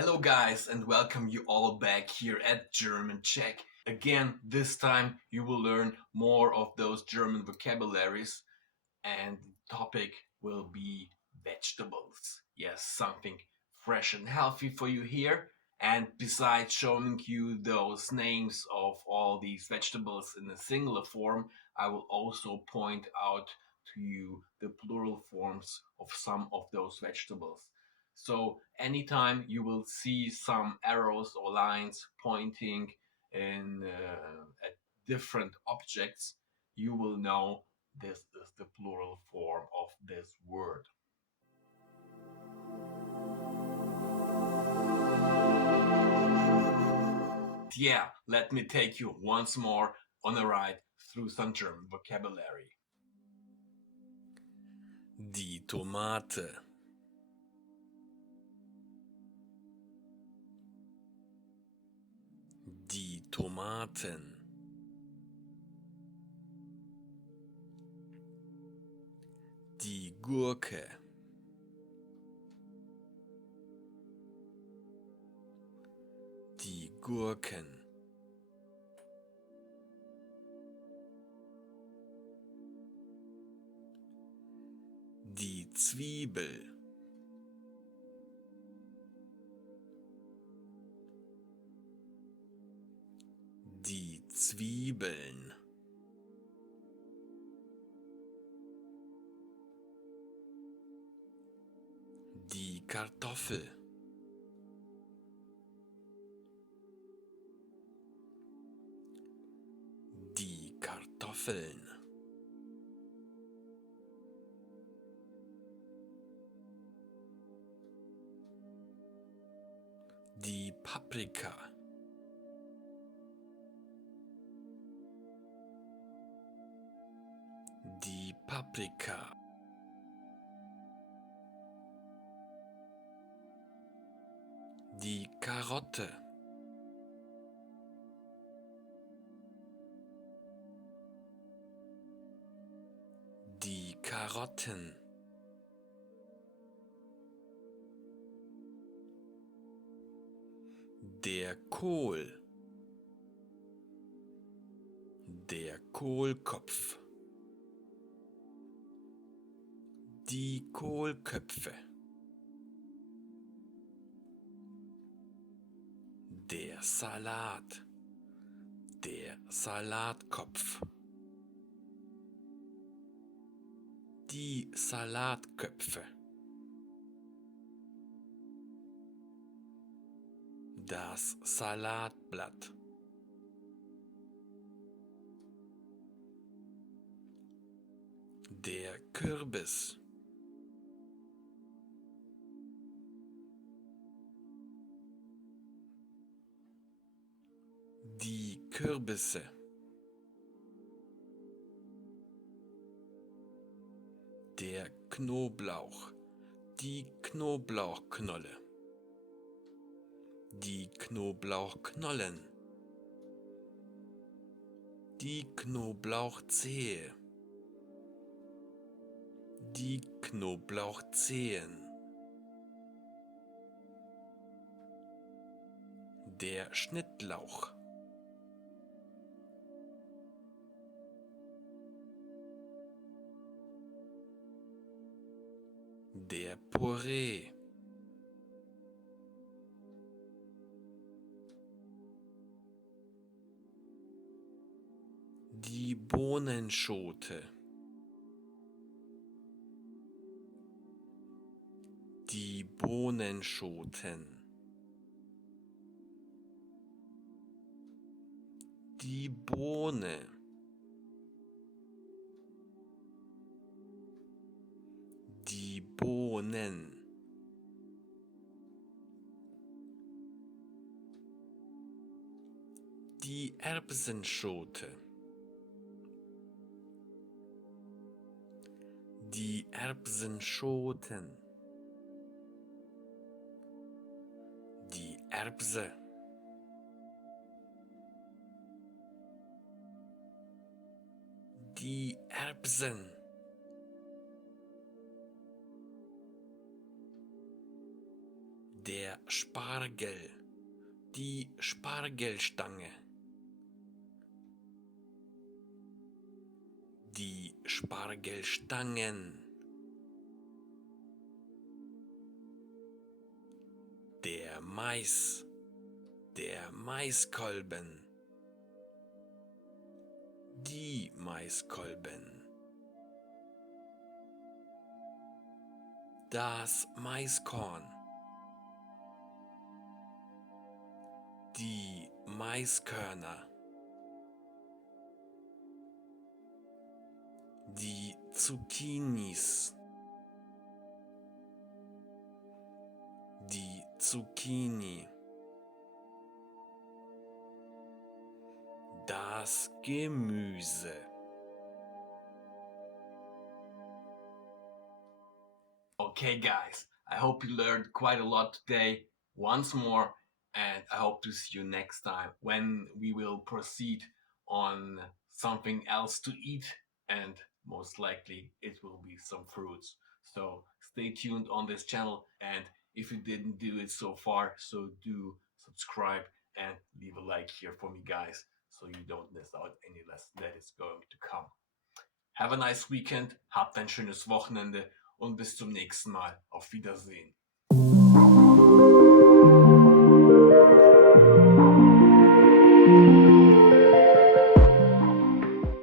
Hello, guys, and welcome you all back here at German Check. Again, this time you will learn more of those German vocabularies, and the topic will be vegetables. Yes, something fresh and healthy for you here. And besides showing you those names of all these vegetables in a singular form, I will also point out to you the plural forms of some of those vegetables. So anytime you will see some arrows or lines pointing at different objects, you will know this is the plural form of this word. Yeah, let me take you once more on a ride through some German vocabulary. Die Tomate. Die Tomaten. Die Gurke. Die Gurken. Die Zwiebel. Die Zwiebeln. Die Kartoffel. Die Kartoffeln. Die Paprika. Die Paprika. Die Karotte. Die Karotten. Der Kohl. Der Kohlkopf. Die Kohlköpfe. Der Salat. Der Salatkopf. Die Salatköpfe. Das Salatblatt. Der Kürbis. Die Kürbisse. Der Knoblauch. Die Knoblauchknolle. Die Knoblauchknollen. Die Knoblauchzehe. Die Knoblauchzehen. Der Schnittlauch. Der Puree. Die Bohnenschote. Die Bohnenschoten. Die Bohne. Die Bohnen. Die Erbsenschote. Die Erbsenschoten. Die Erbse. Die Erbsen. Der Spargel, die Spargelstange, die Spargelstangen, der Mais, der Maiskolben, die Maiskolben, das Maiskorn, die Maiskörner, die Zucchinis, die Zucchini, das Gemüse. Okay, guys, I hope you learned quite a lot today once more, and I hope to see you next time when we will proceed on something else to eat, and most likely it will be some fruits. So stay tuned on this channel, and if you didn't do it so far, so do subscribe and leave a like here for me, guys, so you don't miss out any lesson that is going to come. Have a nice weekend, habt ein schönes Wochenende und bis zum nächsten Mal. Auf Wiedersehen.